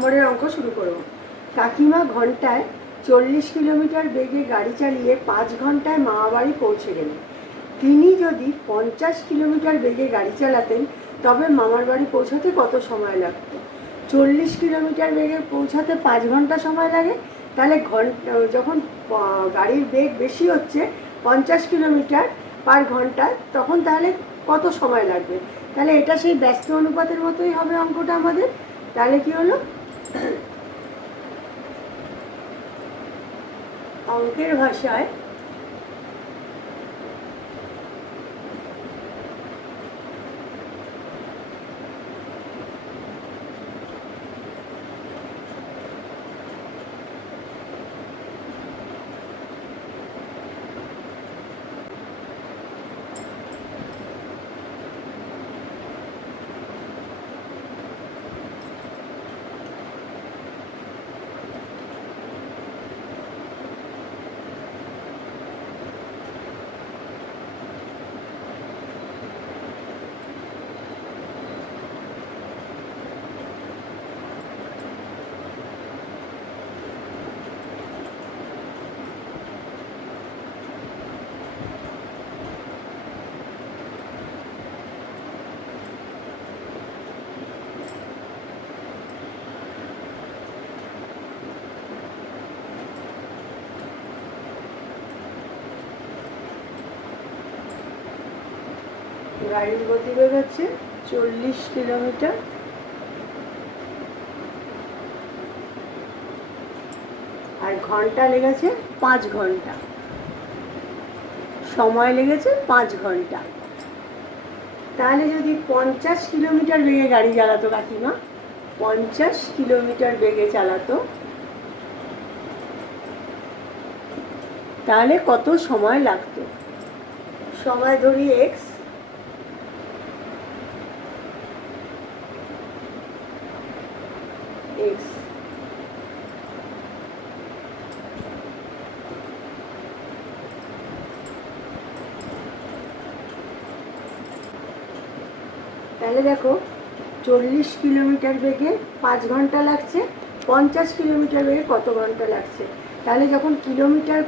নম্বরের অঙ্ক শুরু করব। কাকিমা ঘন্টায় 40 কিলোমিটার বেগে গাড়ি চালিয়ে 5 ঘন্টায় মামাবাড়ি পৌঁছে গেলেন। তিনি যদি 50 কিলোমিটার বেগে গাড়ি চালাতেন তবে মামার বাড়ি পৌঁছাতে কত সময় লাগতো? 40 কিলোমিটার বেগে পৌঁছাতে 5 ঘন্টা সময় লাগে, তাহলে যখন গাড়ির বেগ বেশি হচ্ছে 50 কিলোমিটার পার ঘন্টা, তখন তাহলে কত সময় লাগবে? তাহলে এটা সেই ব্যস্ত অনুপাতের মতোই হবে অঙ্কটা আমাদের। তাহলে কি হলো, অঙ্কের ভাষায় গাড়ির গতিবেগ হচ্ছে 40 কিলোমিটার, আর ঘন্টা লেগেছে 5 ঘন্টা, সময় লেগেছে 5 ঘন্টা। তাহলে যদি 50 কিলোমিটার বেগে গাড়ি চালাতো কাকিমা, 50 কিলোমিটার বেগে চালাতো, তাহলে কত সময় লাগতো? সময় ধরি এক্স, এক্স তাহলে দেখো 40 কিলোমিটার বেগে 5 ঘন্টা লাগছে, 50 কিলোমিটার বেগে কত ঘন্টা লাগছে? তাহলে যখন কিলোমিটার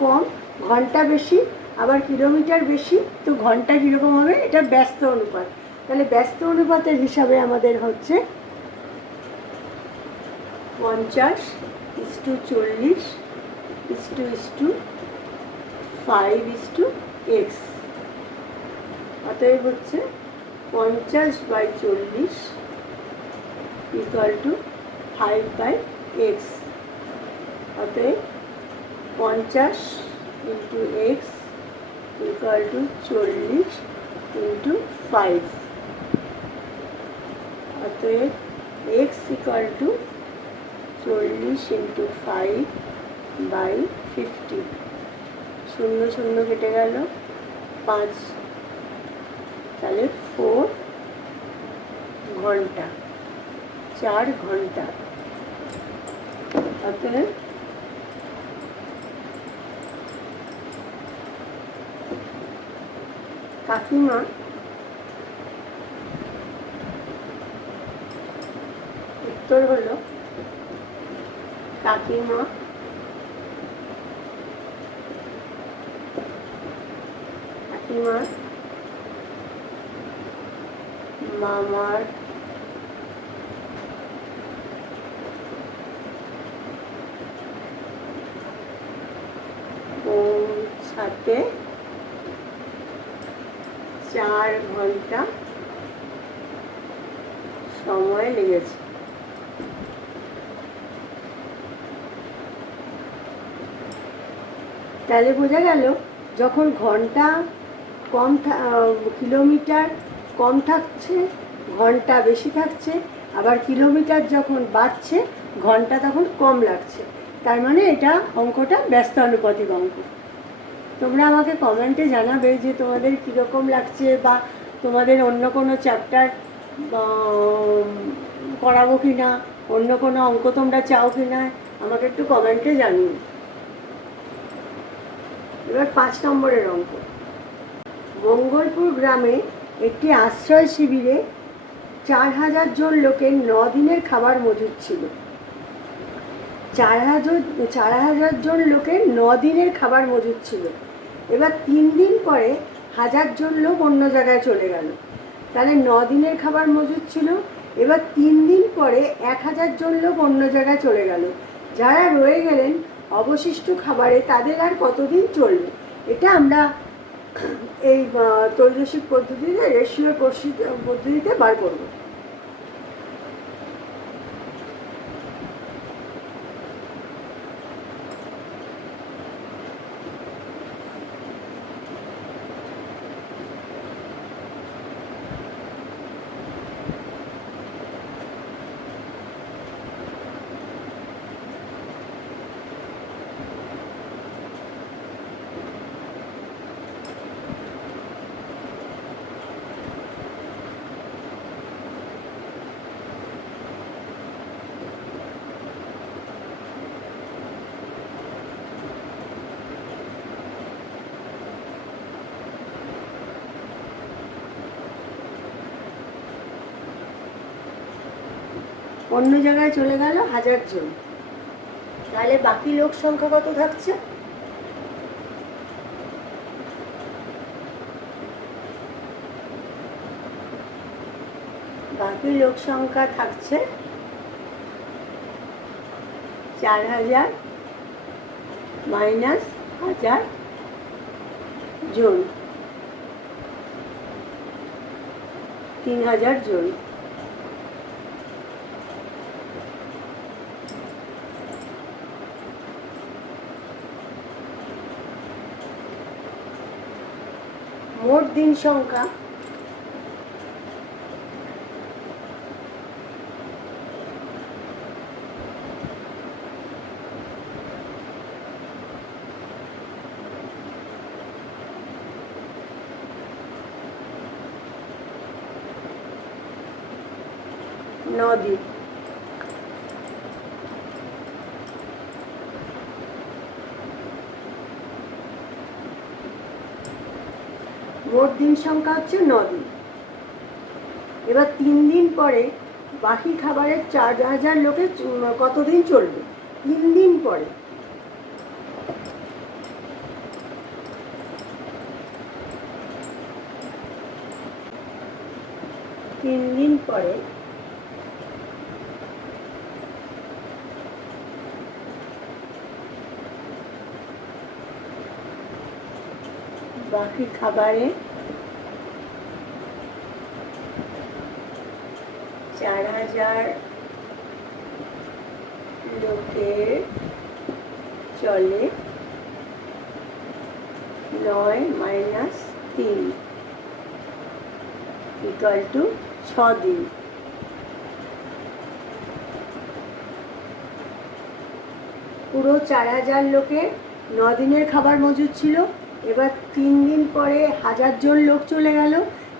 কম ঘন্টা বেশি, আবার কিলোমিটার বেশি তো ঘন্টা কীরকম হবে? এটা ব্যস্ত অনুপাত। তাহলে ব্যস্ত অনুপাতের হিসাবে আমাদের হচ্ছে 50:40:5:x। অতএব হচ্ছে 50/40 = 5/x। অতএব 50 × x = 40 × 5। অতএব x = 40 × 5/50। 0 0 কেটে গেল, 5, তাহলে 4 ঘন্টা, 4 ঘন্টা। অতএব কাকিমা উত্তর হলো, কাকিমার মামার পৌঁছাতে 4 ঘন্টা সময় লেগেছে। তাহলে বোঝা গেল, যখন ঘন্টা কম কিলোমিটার কম থাকছে ঘন্টা বেশি থাকছে, আবার কিলোমিটার যখন বাড়ছে ঘন্টা তখন কম লাগছে। তার মানে এটা অঙ্কটা ব্যস্ত আনুপাতিক অঙ্ক। তোমরা আমাকে কমেন্টে জানাবে যে তোমাদের কীরকম লাগছে, বা তোমাদের অন্য কোনো চ্যাপ্টার করাবো কি না, অন্য কোনো অঙ্ক তোমরা চাও কি না, আমাকে একটু কমেন্টে জানিও। এবার 5 নম্বরের অঙ্ক। মঙ্গলপুর গ্রামে একটি আশ্রয় শিবিরে 4,000 জন লোকের 9 দিনের খাবার মজুদ ছিল। 4,000 জন লোকের 9 দিনের খাবার মজুদ ছিল। এবার 3 দিন পরে 1,000 জন লোক অন্য জায়গায় চলে গেল, তাহলে 9 দিনের খাবার মজুদ ছিল। এবার 3 দিন পরে 1,000 জন লোক অন্য জায়গায় চলে গেল, যারা রয়ে গেলেন অবশিষ্ট খাবারে তাদের আর কতদিন চলবে। এটা আমরা এই ত্রৈদশিক পদ্ধতিতে, রেশিও পদ্ধতিতে বার করব। অন্য জায়গায় চলে গেল 1,000 জন, তাহলে বাকি লোক সংখ্যা কত থাকছে? বাকি লোক সংখ্যা থাকছে 4,000 মাইনাস 1,000 জন, 3,000 জন। মোট দিন সংখ্যা দিন। মোট দিন সংখ্যা হচ্ছে 9 দিন। এবার 3 দিন পরে বাকি খাবারের 4,000 লোকের কতদিন চলবে? 3 দিন পরে। বাকি খাবারে 4,000 লোকের চলে 9 মাইনাস 3 ইকুয়াল টু 6 দিন। পুরো 4,000 লোকের 9 দিনের খাবার মজুদ ছিল। এবার 3 দিন পরে 1,000 জন লোক চলে গেল,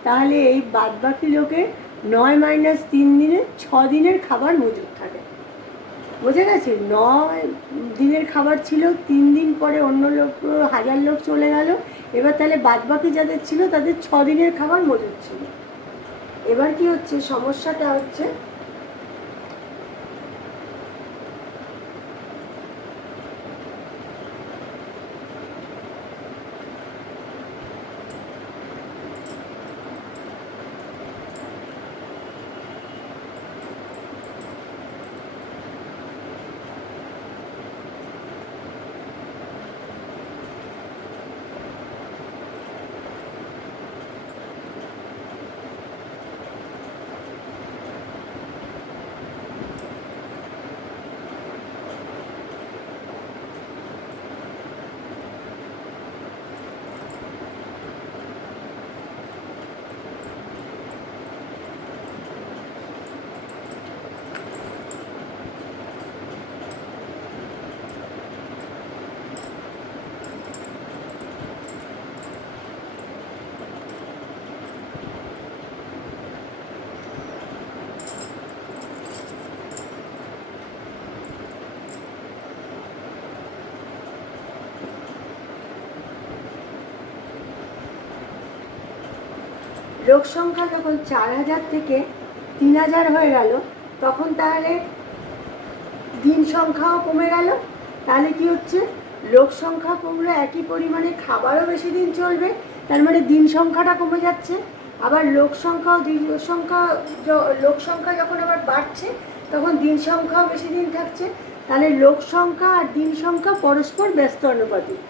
তাহলে এই বাদবাকি লোকের 9 মাইনাস 3 দিনে 6 দিনের খাবার মজুদ থাকে। বোঝা গেছে? 9 দিনের খাবার ছিল, 3 দিন পরে অন্য লোক 1,000 লোক চলে গেল, এবার তাহলে বাদবাকি যাদের ছিল তাদের 6 দিনের খাবার মজুদ ছিল। এবার কি হচ্ছে, সমস্যাটা হচ্ছে লোক সংখ্যা যখন 4,000 থেকে 3000 হয়ে গেল, তখন তাহলে দিন সংখ্যাও কমে গেল। তাহলে কি হচ্ছে, লোক সংখ্যা কমলে একই পরিমাণে খাবারও বেশি দিন চলবে, তার মানে দিন সংখ্যাটা কমে যাচ্ছে। আবার লোক সংখ্যা যখন আবার বাড়ছে তখন দিন সংখ্যাও বেশি দিন থাকছে। তাহলে লোক সংখ্যা আর দিন সংখ্যা পরস্পর ব্যস্ত অনুপাতিক।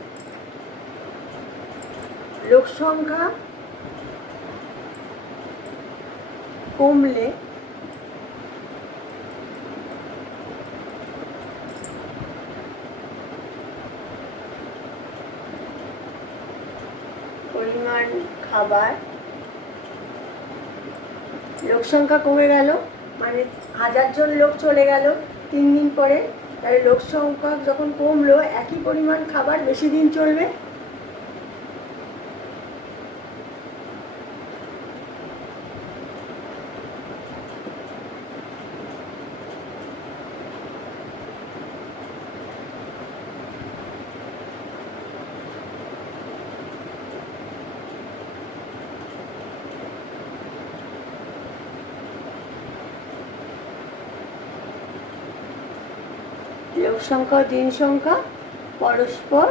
লোক সংখ্যা কমলে পরিমাণ খাবার, লোক সংখ্যা কমে গেল মানে 1000 জন লোক চলে গেল 3 দিন পরে, তাহলে লোক সংখ্যা যখন কমলো একই পরিমাণ খাবার বেশি দিন চলবে। লোক সংখ্যা দিন সংখ্যা পরস্পর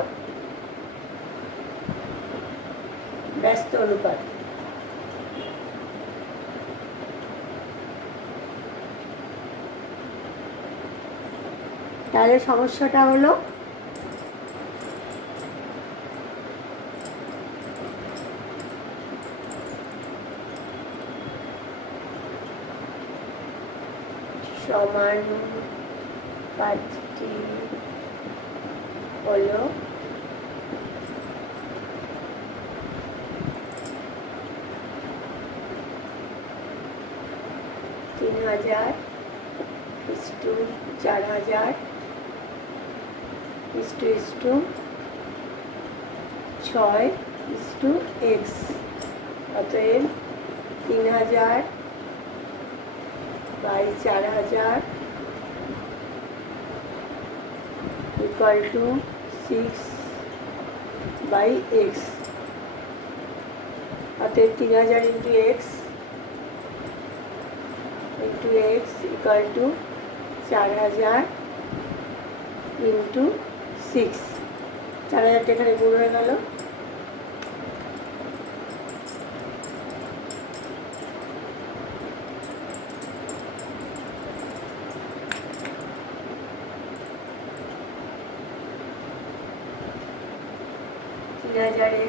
ব্যস্ত অনুপাত। তাহলে সমস্যাটা হলো সমানুপাতটি হলো তিন 3000:4000 6:x। অতএব 3000/4000 = 6/x। অতএব 3000 × x = 4000 × 6। 4000 এখানে গুণ হয়ে গেল।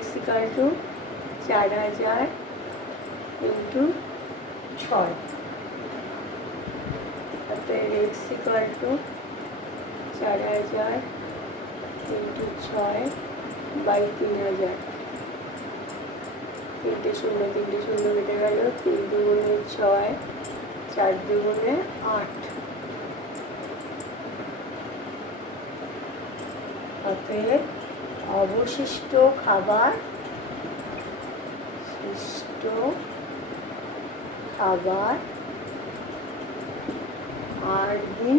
x = 4000 × 6। অতএব x = 4000 × 6/3000। 3 0 কেটে গেল, 3 2 6, 4 2 8। অতএব অবশিষ্ট খাবার 8 দিন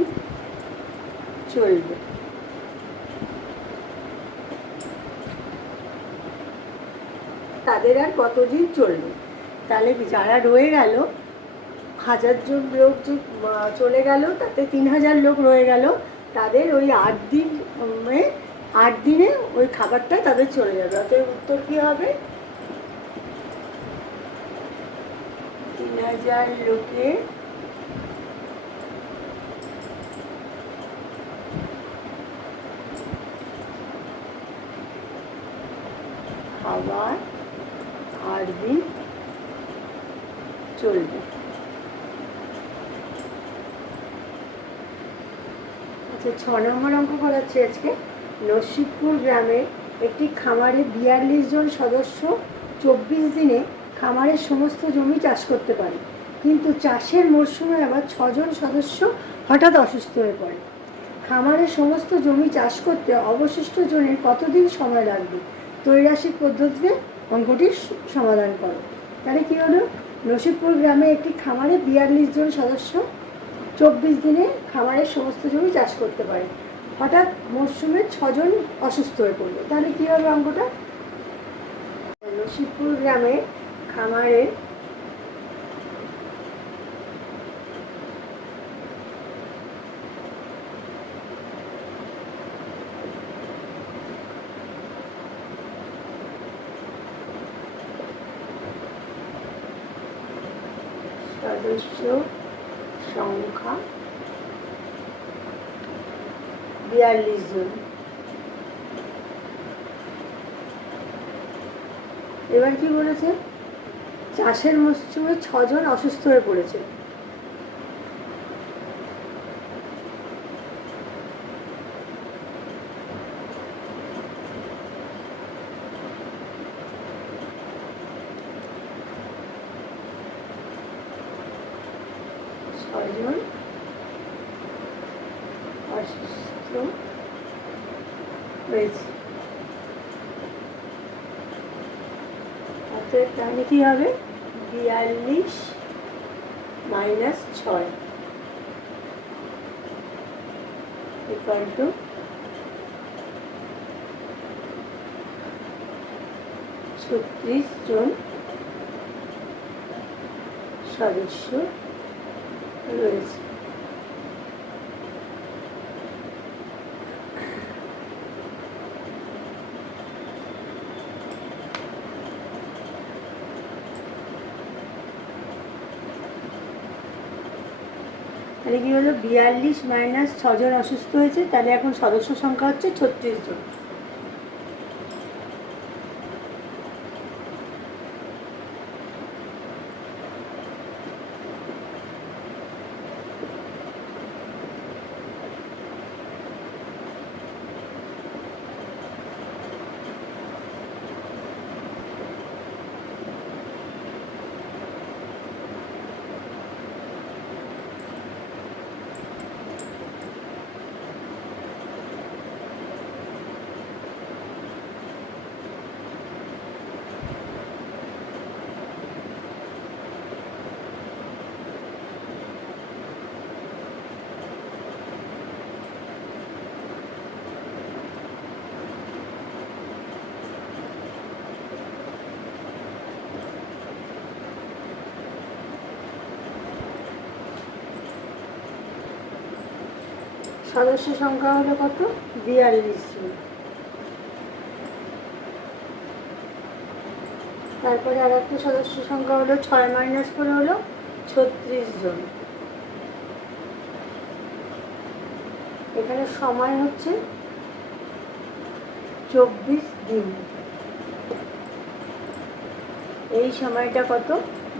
চলবে। তাদের আর কতদিন চলবে? তাহলে যারা রয়ে গেল 1000 জন লোক যে চলে গেল, তাতে 3000 লোক রয়ে গেল, তাদের ওই 8 দিনে ওই খাবারটা তাদের চলে যাবে। অতএব উত্তর কী হবে? 3000 লোকের খাবার 8 দিন চলবে। আচ্ছা, 6 নম্বর অঙ্ক করাচ্ছি আজকে। নসিবপুর গ্রামে একটি খামারে 42 জন সদস্য 24 দিনে খামারের সমস্ত জমি চাষ করতে পারে, কিন্তু চাষের মরশুমে আবার 6 জন সদস্য হঠাৎ অসুস্থ হয়ে পড়ে। খামারের সমস্ত জমি চাষ করতে অবশিষ্ট জনের কতদিন সময় লাগবে? ত্রৈরাশিক পদ্ধতিতে অঙ্কটির সমাধান করো। তাহলে কী হলো, নসিবপুর গ্রামে একটি খামারে 42 জন সদস্য 24 দিনে খামারের সমস্ত জমি চাষ করতে পারে, হঠাৎ মরশুমে 6 জন অসুস্থ হয়ে পড়বে। তাহলে কী হবে অঙ্কটা? নসিবপুর গ্রামে খামারে সদস্য সংখ্যা 42 জন। এবার কি বলেছে, চাষের মরশুমে 6 জন অসুস্থ হয়ে পড়েছে। ছজন অসুস্থ হয়েছে। অতএব তাহলে কি হবে, 42 মাইনাস 6 ইকুয়াল টু 36 জন সদস্য রয়েছে। তাহলে কি হলো, 42 মাইনাস 6 জন অসুস্থ হয়েছে, তাহলে এখন সদস্য সংখ্যা হচ্ছে 36 জন। সদস্য সংখ্যা হলো কত, 42 জন। তারপরে আর একটা সদস্য সংখ্যা হলো 6 মাইনাস করে হলো 36 জন। এখানে সময় হচ্ছে 24 দিন। এই সময়টা কত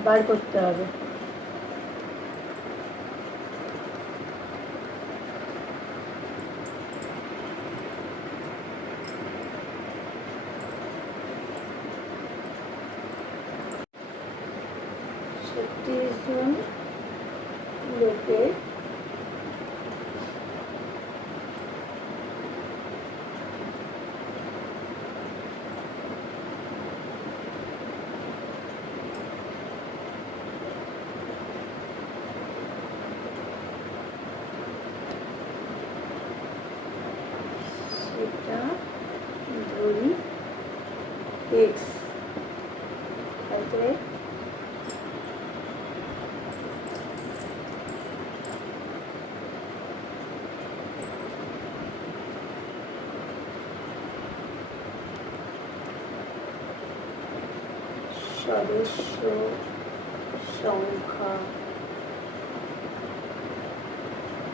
বার করতে হবে। জন লোকের সেটা ধরি এক্স, অতএব সদস্য সংখ্যা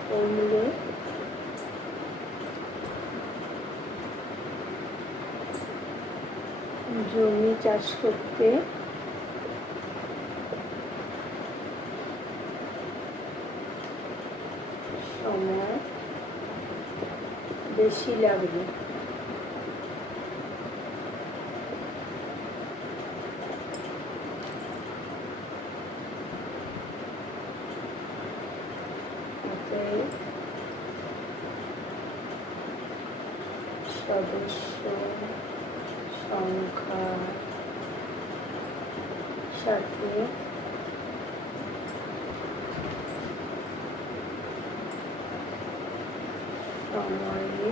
কমলে জমি চাষ করতে সময় বেশি লাগবে। সদস্য সংখ্যার সাথে সময়ে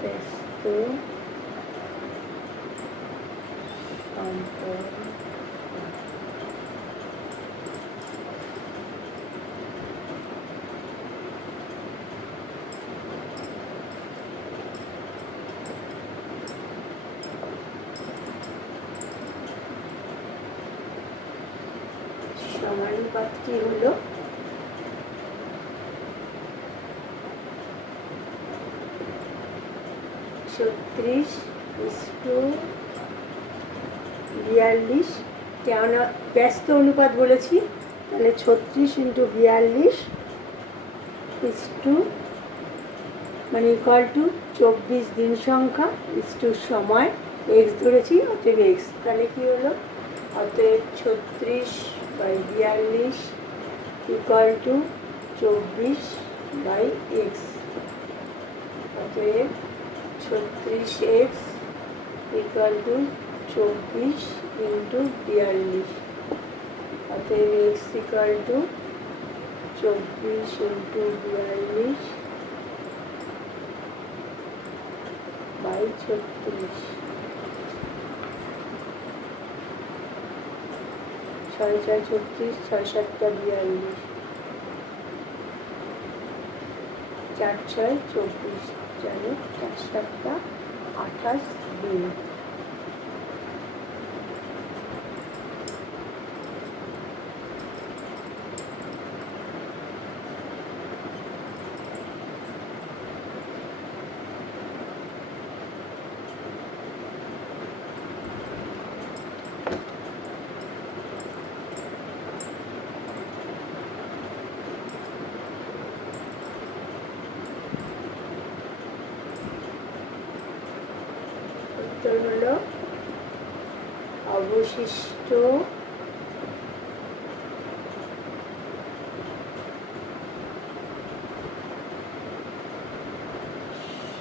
ব্যস্ত সম্পর্ক। সমানুপাতটি হলো ছত্রিশ ইস্টু 42। কেন ব্যস্ত অনুপাত বলেছি, তাহলে 36 × 42 ইস্টু মানে ইকুয়াল টু 24 দিন সংখ্যা ইস্টু সময় এক্স ধরেছি, অতএব এক্স। তাহলে কী হলো, অতএব 36/42 ইকুয়াল টু 24/x। অতএব 36x ইকুয়াল টু 24 × 42। অতএব x ইকুয়াল টু 24 × 42/36। 6 × 4 = 36, 6 × 7 = 42, 4 × 6 = 24, জানো 4 × 7 = 28 দিন। উত্তর হলো অবশিষ্ট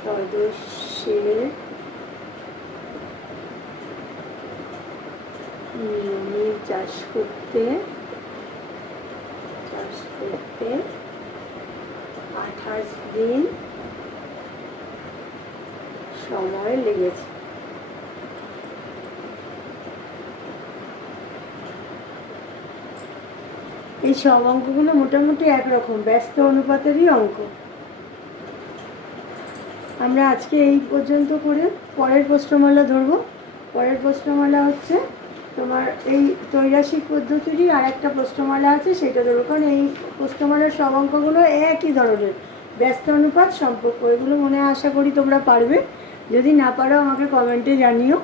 সদস্যের নিয়মে চাষ করতে 28 দিন সময় লেগেছে। এই সব অঙ্কগুলো মোটামুটি একরকম ব্যস্ত অনুপাতেরই অঙ্ক। আমরা আজকে এই পর্যন্ত করে পরের প্রশ্নমালা ধরবো। পরের প্রশ্নমালা হচ্ছে তোমার এই ত্রৈরাশিক পদ্ধতিরই আর একটা প্রশ্নমালা আছে, সেটা ধরবো, কারণ এই প্রশ্নমালার সব অঙ্কগুলো একই ধরনের ব্যস্ত অনুপাত সম্পর্ক। এগুলো মনে আশা করি তোমরা পারবে। যদি না পারো আমাকে কমেন্টে জানিও।